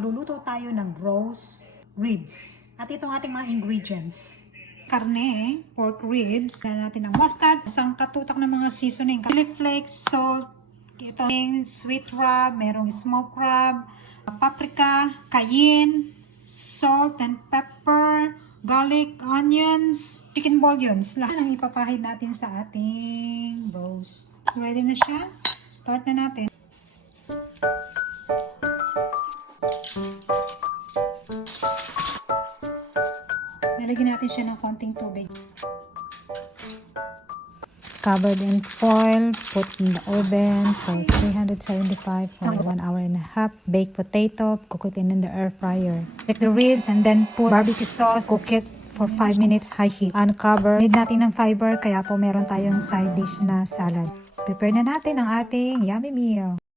Luluto tayo ng roast ribs. At itong ating mga ingredients. Karne, pork ribs, kailangan natin ng mustard, isang katutak ng mga seasoning, chili flakes, salt, ito sweet rub, merong smoked rub, paprika, cayenne, salt and pepper, garlic, onions, chicken bouillons. Lahat ang ipapahid natin sa ating roast. Ready na siya? Start na natin. Nalagyan natin siya ng konting tubig. Covered in foil, put in the oven for 375 for 1 hour and a half. Baked potato, cook it in the air fryer. Take the ribs and then put barbecue sauce, cook it for 5 minutes high heat. Uncover. Need natin ng fiber, kaya po meron tayong side dish na salad. Prepare na natin ang ating yummy meal.